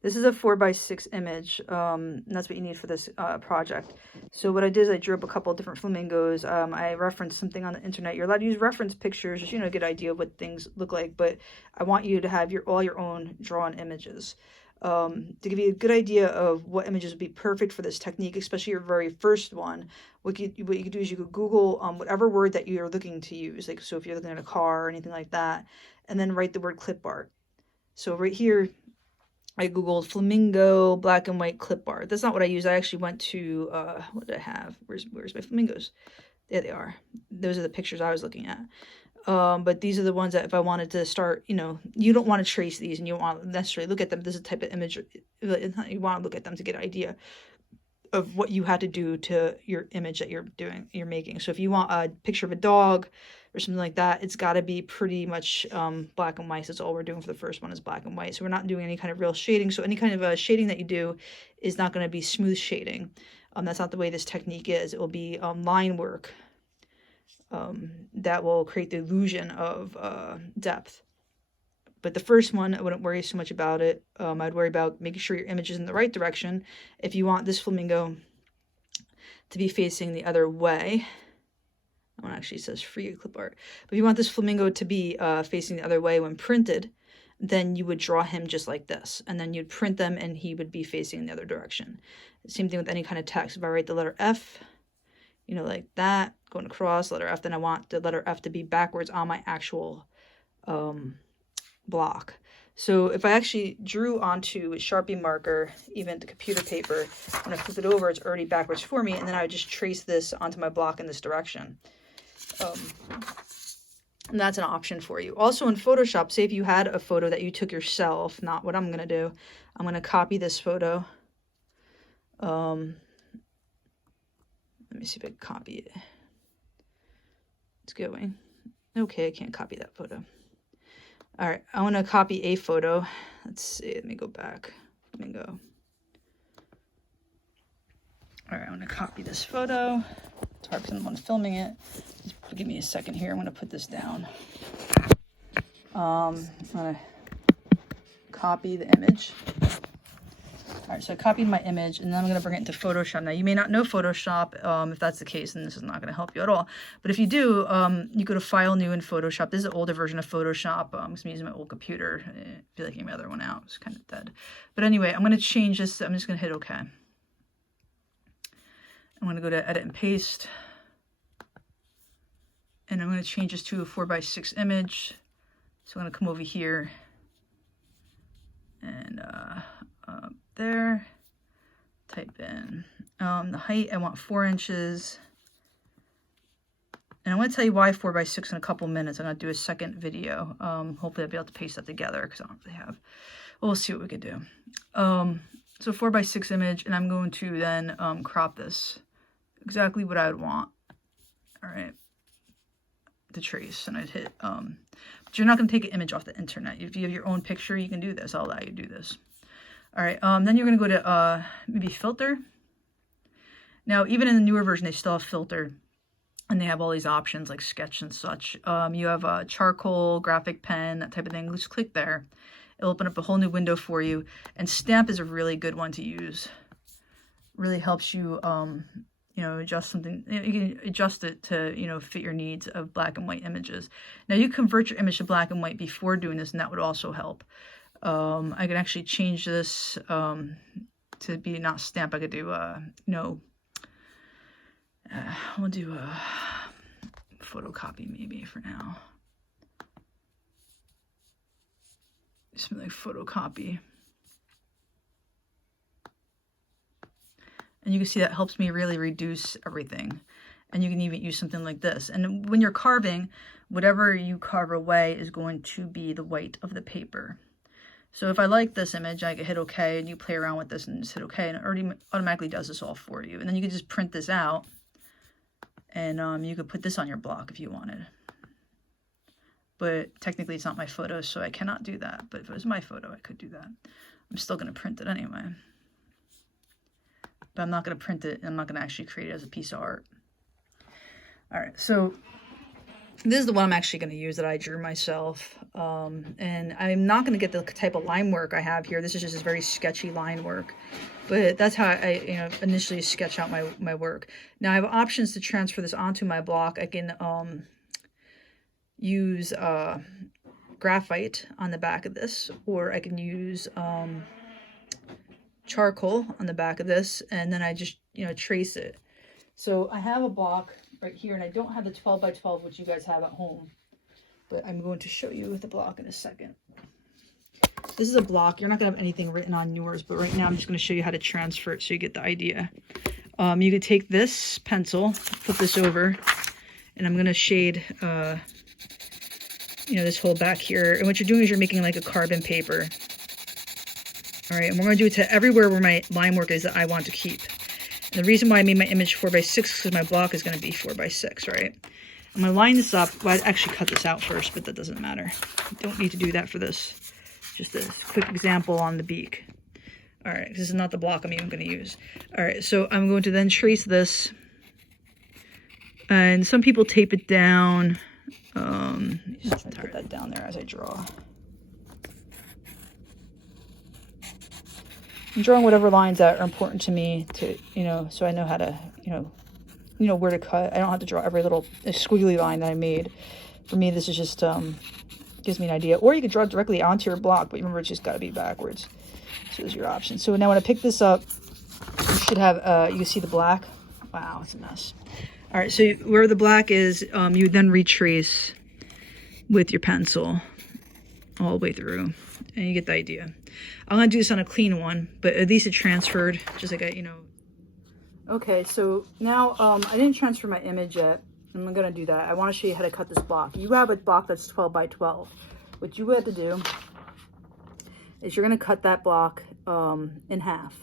This is a 4x6 image, and that's what you need for this project. So what I did is I drew up a couple of different flamingos. I referenced something on the internet. You're allowed to use reference pictures, just, you know, a good idea of what things look like, but I want you to have all your own drawn images. To give you a good idea of what images would be perfect for this technique, especially your very first one, what you could do is you could Google whatever word that you're looking to use. Like, so if you're looking at a car or anything like that, and then write the word clip art. So right here, I Googled flamingo black and white clip art. That's not what I used. I actually went to, what did I have? Where's my flamingos? There they are. Those are the pictures I was looking at. But these are the ones that if I wanted to start, you know, you don't want to trace these and you don't want to necessarily look at them. This is the type of image, you want to look at them to get an idea of what you had to do to your image that you're making. So if you want a picture of a dog or something like that, it's got to be pretty much black and white. So that's all we're doing for the first one is black and white. So we're not doing any kind of real shading. So any kind of shading that you do is not going to be smooth shading. That's not the way this technique is. It will be line work that will create the illusion of depth. But the first one, I wouldn't worry so much about it. I'd worry about making sure your image is in the right direction. If you want this flamingo to be facing the other way, one actually says free clip art. But if you want this flamingo to be facing the other way when printed, then you would draw him just like this. And then you'd print them and he would be facing the other direction. Same thing with any kind of text. If I write the letter F, you know, like that, going across, letter F, then I want the letter F to be backwards on my actual block. So if I actually drew onto a Sharpie marker, even the computer paper, when I flip it over, it's already backwards for me, and then I would just trace this onto my block in this direction. And that's an option for you. Also in Photoshop, say if you had a photo that you took yourself, not what I'm going to do. I'm going to copy this photo. Let me see if I can copy it. It's going. Okay, I can't copy that photo. All right, I want to copy a photo. Let's see, let me go back. Let me go. All right, I want to copy this photo. It's hard because I'm the one filming it. Just give me a second here. I'm going to put this down. I'm going to copy the image. All right, so I copied my image, and then I'm going to bring it into Photoshop. Now, you may not know Photoshop. If that's the case, then this is not going to help you at all. But if you do, you go to File, New in Photoshop. This is an older version of Photoshop. I'm using my old computer. I feel like my other one out. It's kind of dead. But anyway, I'm going to change this. I'm just going to hit OK. I'm going to go to Edit and Paste. And I'm going to change this to a 4x6 image. So I'm going to come over here. And there, type in the height. I want 4 inches, and I'm going to tell you why 4x6 in a couple minutes. I'm going to do a second video. Hopefully I'll be able to paste that together because I don't really have. Well, we'll see what we could do. So 4x6 image, and I'm going to then crop this exactly what I would want. All right, to trace, and I'd hit. But you're not going to take an image off the internet. If you have your own picture, you can do this. I'll allow you to do this. All right, then you're going to go to maybe filter. Now, even in the newer version, they still have filter, and they have all these options like sketch and such. You have charcoal, graphic pen, that type of thing. Just click there. It'll open up a whole new window for you. And stamp is a really good one to use. Really helps you, you know, adjust something. You can adjust it to, you know, fit your needs of black and white images. Now, you convert your image to black and white before doing this, and that would also help. I can actually change this to be not stamp. I could do, no, we'll do a photocopy maybe for now. Something like photocopy. And you can see that helps me really reduce everything. And you can even use something like this. And when you're carving, whatever you carve away is going to be the white of the paper. So if I like this image, I can hit OK, and you play around with this and just hit OK, and it already automatically does this all for you. And then you can just print this out, and you could put this on your block if you wanted. But technically it's not my photo, so I cannot do that. But if it was my photo, I could do that. I'm still going to print it anyway. But I'm not going to print it, and I'm not going to actually create it as a piece of art. All right, so This is the one I'm actually going to use that I drew myself. And I'm not going to get the type of line work I have here. This is just this very sketchy line work. But that's how I initially sketch out my work. Now I have options to transfer this onto my block. I can use graphite on the back of this, or I can use charcoal on the back of this, and then I just trace it. So I have a block right here, and I don't have the 12 by 12 which you guys have at home, but I'm going to show you with the block in a second. This is a block. You're not gonna have anything written on yours, but right now I'm just going to show you how to transfer it so you get the idea. You could take this pencil, put this over, and I'm going to shade this whole back here. And what you're doing is you're making like a carbon paper. All right, and we're going to do it to everywhere where my line work is that I want to keep. And the reason why I made my image 4 by 6 is because my block is going to be 4 by 6, right? I'm going to line this up. Well, I'd actually cut this out first, but that doesn't matter. You don't need to do that for this. Just a quick example on the beak. All right, this is not the block I'm even going to use. All right, so I'm going to then trace this. And some people tape it down. Just put that down there as I draw. I'm drawing whatever lines that are important to me to, so I know how to, where to cut. I don't have to draw every little squiggly line that I made. For me, this is just, gives me an idea. Or you could draw directly onto your block, but remember, it's just got to be backwards. So those are your options. So now when I pick this up, you should have, you can see the black. Wow, it's a mess. All right, so where the black is, you would then retrace with your pencil all the way through, and you get the idea. I'm gonna do this on a clean one, but at least it transferred, just like Okay, so now I didn't transfer my image yet, and I'm gonna do that. I want to show you how to cut this block. You have a block that's 12 by 12. What you have to do is you're gonna cut that block in half.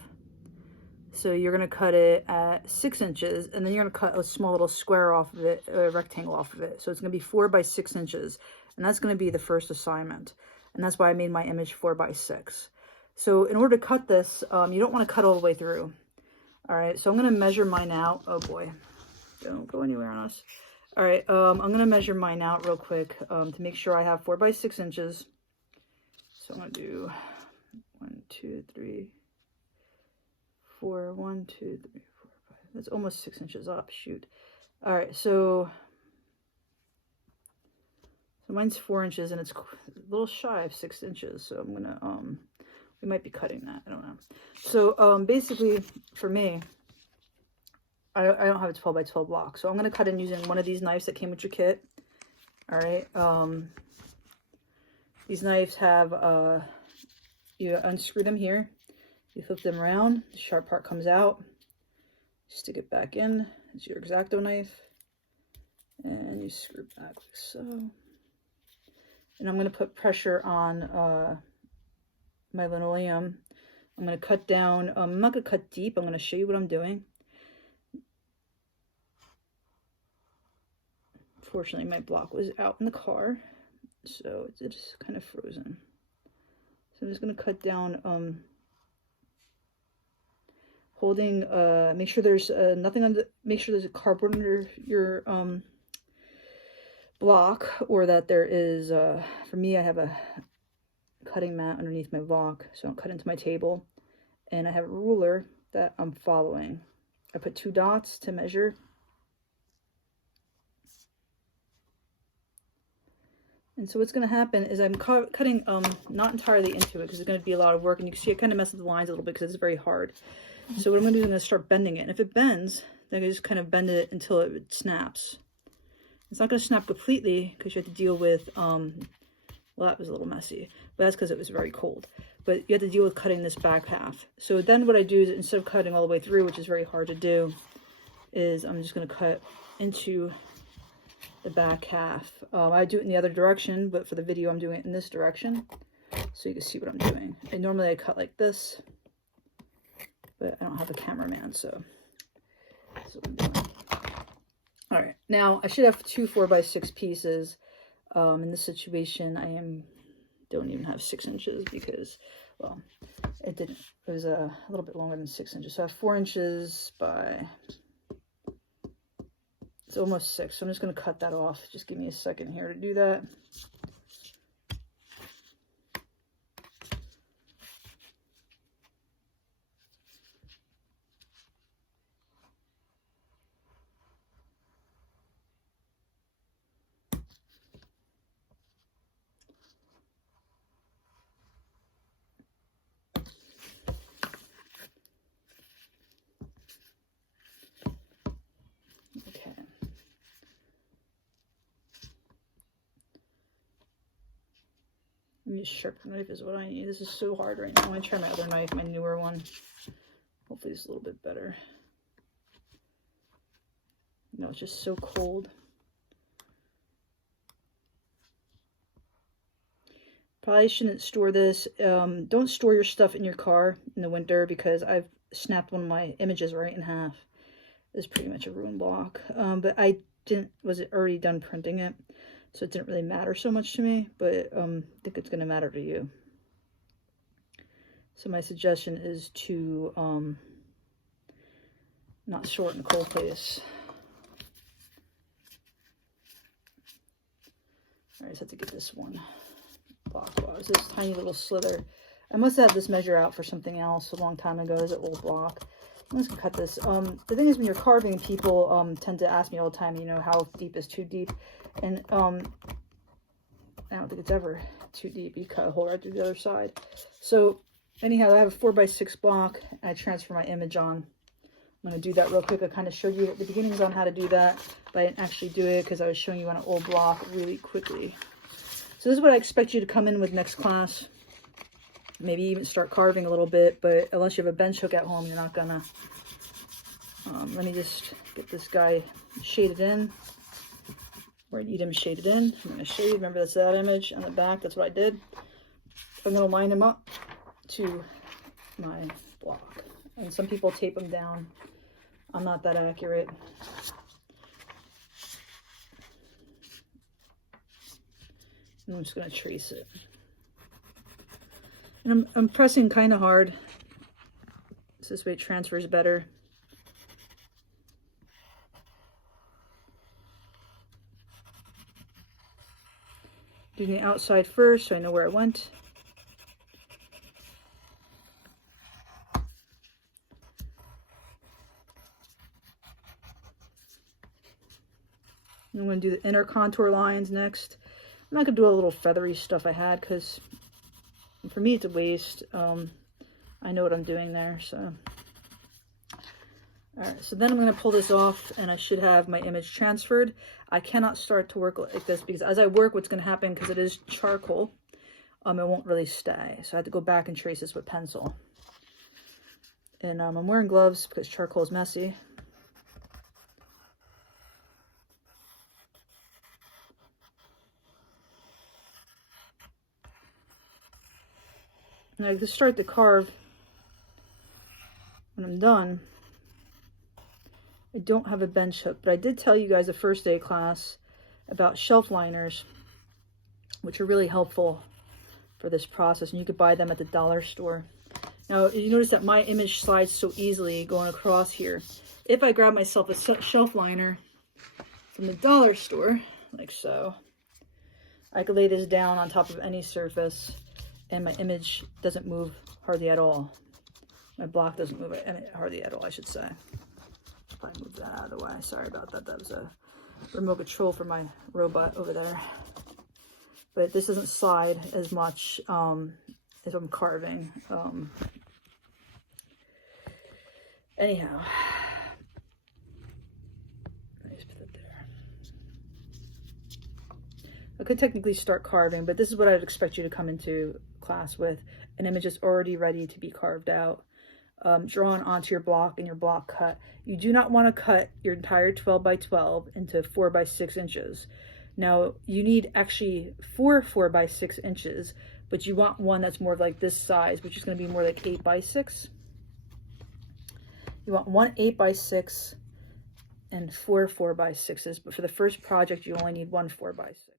So you're gonna cut it at 6 inches, and then you're gonna cut a small little square off of it, a rectangle off of it. So it's gonna be 4 by 6 inches, and that's gonna be the first assignment. And that's why I made my image 4 by 6. So in order to cut this, you don't want to cut all the way through. All right, so I'm going to measure mine out. Oh boy, don't go anywhere on us. All right, I'm going to measure mine out real quick to make sure I have 4 by 6 inches. So I'm going to do 1, 2, 3, 4, 1, 2, 3, 4, 5. That's almost 6 inches up, shoot. All right, so mine's 4 inches, and it's a little shy of 6 inches. So I'm gonna, we might be cutting that. I don't know. So basically, for me, I don't have a 12 by 12 block. So I'm gonna cut in using one of these knives that came with your kit. All right. These knives have, you unscrew them here. You flip them around. The sharp part comes out. Stick it back in. It's your X-Acto knife. And you screw back like so. And I'm going to put pressure on my linoleum. I'm going to cut down. I'm not going to cut deep. I'm going to show you what I'm doing. Fortunately, my block was out in the car, so it's kind of frozen. So I'm just going to cut down, holding, make sure there's nothing on the, make sure there's a cardboard under your block, or that there is, for me, I have a cutting mat underneath my block, so I don't cut into my table. And I have a ruler that I'm following. I put 2 dots to measure. And so what's going to happen is I'm cutting not entirely into it, because it's going to be a lot of work, and you can see I kind of mess with the lines a little bit because it's very hard. So what I'm going to do is I'm going to start bending it, and if it bends, then I just kind of bend it until it snaps. It's not going to snap completely because you have to deal with, well, that was a little messy, but that's because it was very cold. But you have to deal with cutting this back half. So then what I do is, instead of cutting all the way through, which is very hard to do, is I'm just going to cut into the back half. I do it in the other direction, but for the video I'm doing it in this direction so you can see what I'm doing. And normally I cut like this, but I don't have a cameraman, so that's what I'm doing. All right, now I should have 2 4x6 pieces. In this situation, don't even have 6 inches because, well, it was a little bit longer than 6 inches. So I have 4 inches by It's almost 6, so I'm just going to cut that off. Just give me a second here to do that. Maybe a sharper knife is what I need. This is so hard right now. I'm going to try my other knife, my newer one. Hopefully it's a little bit better. No, it's just so cold. Probably shouldn't store this. Don't store your stuff in your car in the winter because I've snapped one of my images right in half. It's pretty much a ruined block. But I was already done printing it. So it didn't really matter so much to me, but I think it's going to matter to you. So my suggestion is to not store it in a cold place. All right, just have to get this one block. Wow, it's this tiny little slither. I must have had this measure out for something else a long time ago as an old block. I'm just gonna cut this. The thing is, when you're carving, people tend to ask me all the time, you know, how deep is too deep? And I don't think it's ever too deep. You cut a hole right through the other side. So anyhow, I have a 4x6 block. I transfer my image on. I'm gonna do that real quick. I kind of showed you at the beginnings on how to do that, but I didn't actually do it because I was showing you on an old block really quickly. So this is what I expect you to come in with next class. Maybe even start carving a little bit, but unless you have a bench hook at home, you're not gonna. Let me just get this guy shaded in. Where I need him shaded in. I'm gonna shade. Remember, that's that image on the back. That's what I did. I'm gonna line him up to my block. And some people tape them down. I'm not that accurate. And I'm just gonna trace it. And I'm pressing kind of hard. So this way it transfers better. Doing the outside first so I know where I went. I'm going to do the inner contour lines next. I'm not going to do all the little feathery stuff I had because for me it's a waste. I know what I'm doing there, so. Alright, so then I'm going to pull this off and I should have my image transferred. I cannot start to work like this because as I work, what's going to happen, because it is charcoal, it won't really stay. So I have to go back and trace this with pencil. And I'm wearing gloves because charcoal is messy. And I just start to carve when I'm done. I don't have a bench hook, but I did tell you guys the first day class about shelf liners, which are really helpful for this process, and you could buy them at the dollar store. Now, you notice that my image slides so easily going across here. If I grab myself a shelf liner from the dollar store, like so, I could lay this down on top of any surface, and my image doesn't move hardly at all. My block doesn't move hardly at all, I should say. Probably move that out of the way. Sorry about that. That was a remote control for my robot over there. But this doesn't slide as much as I'm carving. Anyhow, I just put that there. I could technically start carving, but this is what I'd expect you to come into class with. An image is already ready to be carved out. Drawn onto your block and your block cut. You do not want to cut your entire 12 by 12 into 4 by 6 inches. Now you need actually 4 by 6 inches, but you want one that's more like this size, which is going to be more like 8 by 6. You want one 8 by 6 and 4 by 6s, but for the first project you only need one 4 by 6.